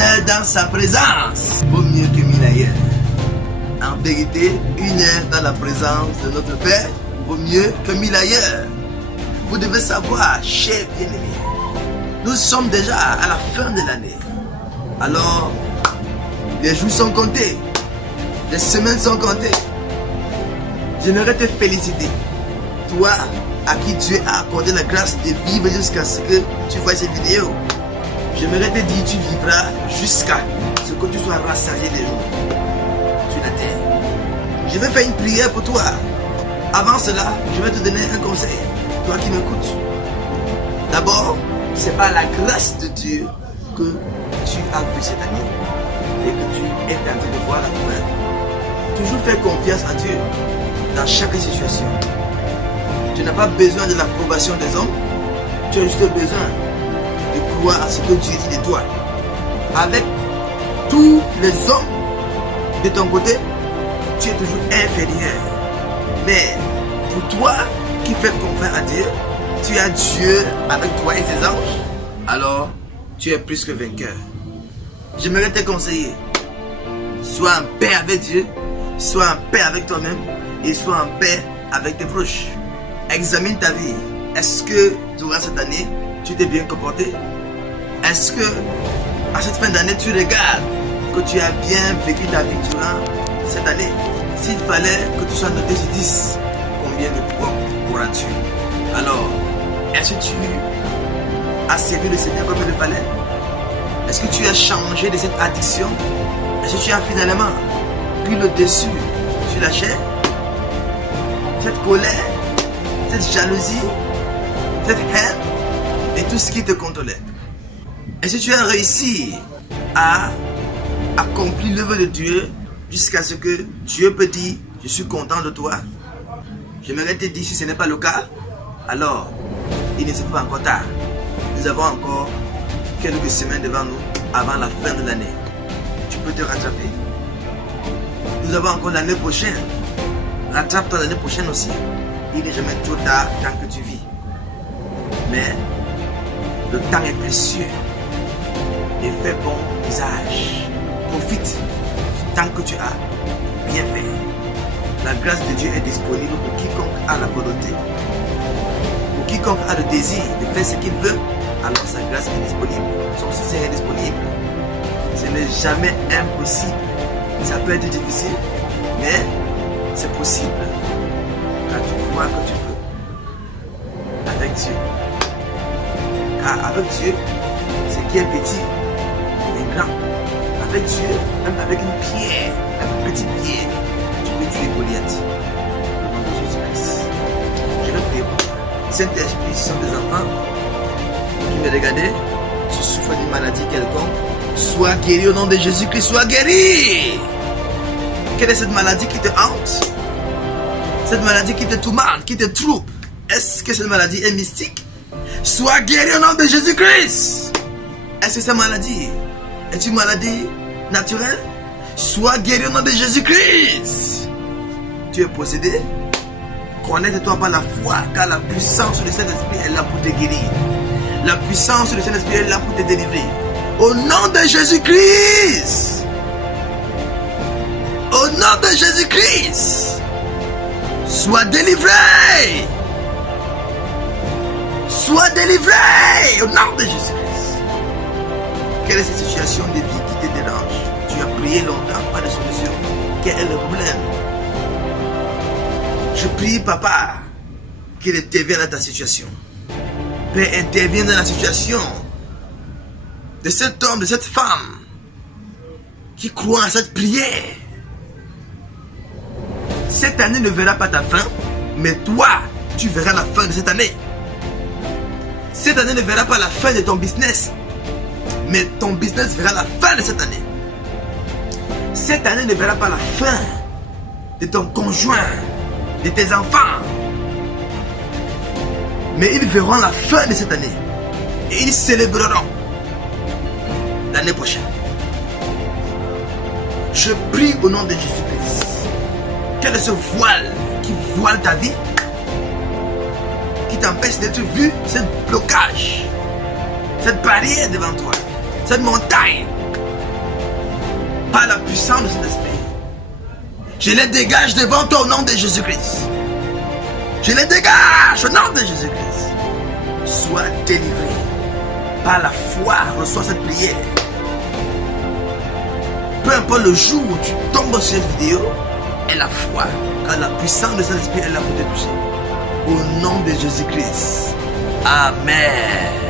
heure dans sa présence vaut mieux que 1000 ailleurs. En vérité, 1 heure dans la présence de notre Père vaut mieux que 1000 ailleurs. Vous devez savoir, chers bien-aimés, nous sommes déjà à la fin de l'année. Alors, les jours sont comptés, les semaines sont comptées. J'aimerais te féliciter, toi à qui Dieu a accordé la grâce de vivre jusqu'à ce que tu vois cette vidéo. J'aimerais te dire, tu vivras jusqu'à ce que tu sois rassasié des jours sur la terre. Je vais faire une prière pour toi. Avant cela, je vais te donner un conseil, toi qui m'écoutes. D'abord, c'est par la grâce de Dieu que tu as vu cette année et que tu es en train de voir la fin. Toujours faire confiance à Dieu dans chaque situation. Tu n'as pas besoin de l'approbation des hommes, tu as juste besoin de croire à ce que Dieu dit de toi. Avec tous les hommes de ton côté, tu es toujours inférieur. Mais pour toi qui fais confiance à Dieu, tu as Dieu avec toi et ses anges, alors tu es plus que vainqueur. J'aimerais te conseiller, sois en paix avec Dieu, sois en paix avec toi-même et sois en paix avec tes proches. Examine ta vie. Est-ce que durant cette année, tu t'es bien comporté? Est-ce que à cette fin d'année, tu regardes que tu as bien vécu ta vie durant cette année? S'il fallait que tu sois noté sur 10, combien de points auras-tu? Alors, est-ce que tu as servi le Seigneur comme il le fallait? Est-ce que tu as changé de cette addiction? Est-ce que tu as finalement pris le dessus sur la chair? Cette colère, cette jalousie, cette haine et tout ce qui te contrôlait. Est-ce que tu as réussi à accomplir l'œuvre de Dieu jusqu'à ce que Dieu peut dire, je suis content de toi? J'aimerais te dire, si ce n'est pas le cas, alors il ne s'est pas encore tard. Nous avons encore quelques semaines devant nous avant la fin de l'année. Tu peux te rattraper. Nous avons encore l'année prochaine. Rattrape-toi l'année prochaine aussi. Il n'est jamais trop tard tant que tu vis. Mais le temps est précieux. Et fais bon usage. Profite du temps que tu as bien fait. La grâce de Dieu est disponible pour quiconque a la volonté. Pour quiconque a le désir de faire ce qu'il veut, alors sa grâce est disponible. Son soutien est disponible. Ce n'est jamais impossible. Ça peut être difficile, mais c'est possible. Car tu crois que tu peux. Avec Dieu. Car avec Dieu, ce qui est petit est grand. Avec Dieu, même avec une pierre, un petit pierre, tu peux tuer Goliath. Au nom de Jésus-Christ. Je vais prier pour toi. Saint-Esprit, ce sont des enfants qui me regardaient. Tu souffres d'une maladie quelconque. Sois guéri au nom de Jésus-Christ. Sois guéri. Quelle est cette maladie qui te hante? Cette maladie qui te tourmente, qui te trouble? Est-ce que cette maladie est mystique? Sois guéri au nom de Jésus-Christ. Est-ce que cette maladie est une maladie naturelle? Sois guéri au nom de Jésus-Christ. Tu es possédé? Connecte-toi par la foi, car la puissance du Saint-Esprit est là pour te guérir. La puissance du Saint-Esprit est là pour te délivrer. Au nom de Jésus-Christ. Au nom de Jésus-Christ. Sois délivré. Sois délivré. Au nom de Jésus-Christ. Quelle est cette situation de vie qui te dérange? Tu as prié longtemps, pas de solution. Quel est le problème? Je prie, Papa, qu'il intervienne dans ta situation. Père, intervienne dans la situation de cet homme, de cette femme qui croit à cette prière. Cette année ne verra pas ta fin, mais toi, tu verras la fin de cette année. Cette année ne verra pas la fin de ton business, mais ton business verra la fin de cette année. Cette année ne verra pas la fin de ton conjoint, de tes enfants, mais ils verront la fin de cette année et ils célébreront l'année prochaine. Je prie au nom de Jésus-Christ. Quel est ce voile qui voile ta vie, qui t'empêche d'être vu, ce blocage, cette barrière devant toi, cette montagne par la puissance de cet esprit. Je les dégage devant toi au nom de Jésus-Christ. Je les dégage au nom de Jésus-Christ. Sois délivré. Par la foi, reçois cette prière. Peu importe le jour où tu tombes sur cette vidéo, et la foi, car la puissance de cet esprit est là pour te toucher. Au nom de Jésus-Christ. Amen.